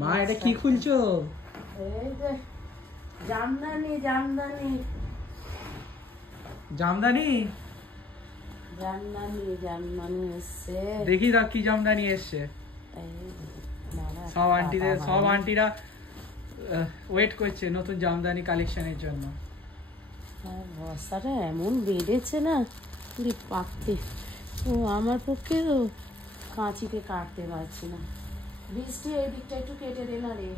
মা এটা কি খুলছো? এই যে জামদানি জামদানি জামদানি জামদানি জামদানি এসছে। দেখি দাও কি জামদানি এসছে। সব আন্টিরা ওয়েট করছে নতুন জামদানি কালেকশনের জন্য। বস্তাটা এমন বেড়েছে না পাকতে, ও আমার পক্ষে তো কাঁচিতে কাটতে পারছি না। বৃষ্টি এই দিকটা একটু কেটে দে না রে।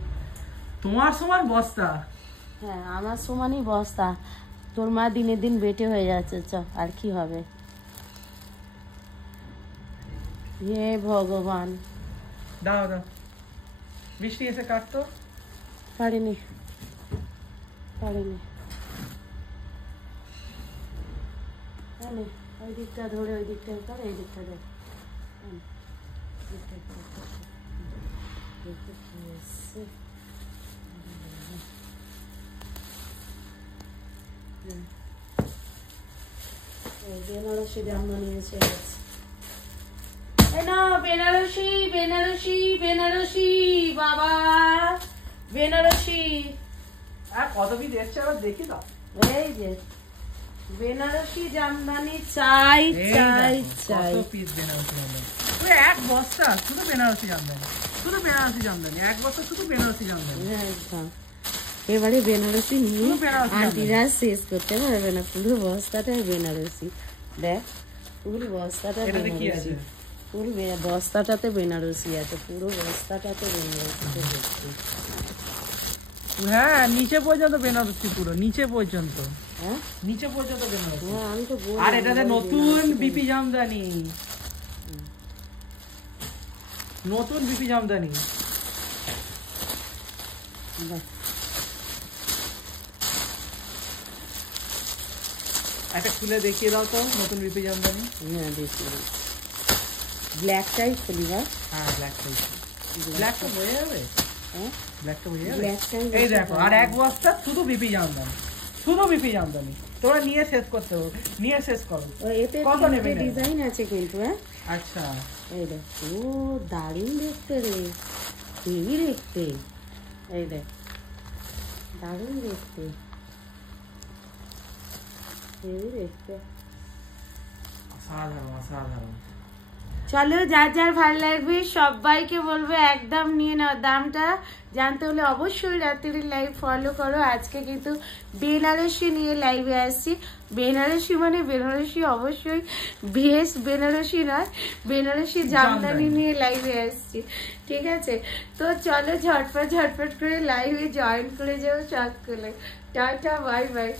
তোমার সমান বস্তা? হ্যাঁ আমার সমানই বস্তা, তোর মা দিনে দিন বেটে হয়ে যাচ্ছে। চ আর কি হবে। হে ভগবান। দাও দাও, বৃষ্টি এসে কাটতো। পারিনি পারিনি, ওই দিকটা ধরে ওই দিকটা কর, এই দিকটা দেখ। বেনারসি জামদানি এসে গেছে। বেনারসি বেনারসি বেনারসি বাবা, বেনারসি। কত পিস এসছে আবার দেখি দাও। এই যে বেনারসি জামদানি চাই চাই চাই। কত পিস বেনারসি জামদানি? ওই এক বস্তা শুধু বেনারসি জামদানি, শুধু বেনারসি জামদানি, এক বস্তা শুধু বেনারসি জামদানি। একদম এবারে বেনারসি নিয়ে আন্টিরা শেষ করতে পারবে না। পুরো বস্তাটাই বেনারসি। দেখ পুরো বস্তাটা বেনারসি, পুরো বস্তাটাতে বেনারসি আছে, পুরো বস্তাটাতে বেনারসি। হ্যাঁ নিচে পর্যন্ত বেনারসি, পুরো নিচে পর্যন্ত। হ্যাঁ নিচে পর্যন্ত বেনারসি। হ্যাঁ আমি তো বলি। আর এটাতে নতুন বিপি জামদানি, নতুন বিপি জামদানি। একটা খুলে দেখিয়ে দাও তো নতুন বিপি জামদানি। হ্যাঁ দেখি, ব্ল্যাকটাই খুলি। হ্যাঁ ব্ল্যাকটাই, ব্ল্যাকটা হয়ে যাবে। হ্যাঁ ব্ল্যাকটা হয়ে যাবে। এই দেখো আর এক বস্তা শুধু বিপি জামদানি, শুধু বিপি জামদানি। তোমরা নিয়ে শেষ করতে হবে, নিয়ে শেষ করো। এতে কত নেবে? ডিজাইন আছে কিন্তু। হ্যাঁ আচ্ছা এই দেখ, ও দারুণ দেখতে রে, হেভি দেখতে। এই দেখ দারুণ দেখতে, হেভি দেখতে, অসাধারণ অসাধারণ। চলো যার যার ভালো লাগবে সবাইকে বলবো একদম নিয়ে নাও। দামটা জানতে হলে অবশ্যই রাত্রির লাইভ ফলো করো। আজকে কিন্তু বেনারসি নিয়ে লাইভে আসছি। বেনারসি মানে বেনারসি অবশ্যই, ভেস বেনারসি নয়, বেনারসি জামদানি নিয়ে লাইভে আসছি। ঠিক আছে, তো চলো ঝটপট ঝটপট করে লাইভে জয়েন করে যাও সকলে। Tata bye bye.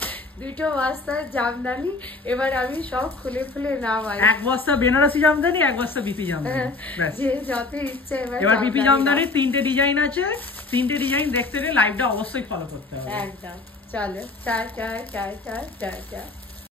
দুটো বস্তার জামদানি এবার আমি সব খুলে খুলে নামাই। এক বস্তা বেনারসি জামদানি, এক বস্তা বিপি জামদানি। যে যত ইচ্ছে এবার বিপি জামদানি তিনটে ডিজাইন আছে, তিনটে ডিজাইন দেখতে গেলে লাইভটা অবশ্যই ফলো করতে হবে। একদম চলো, টাটা টাটা টাটা।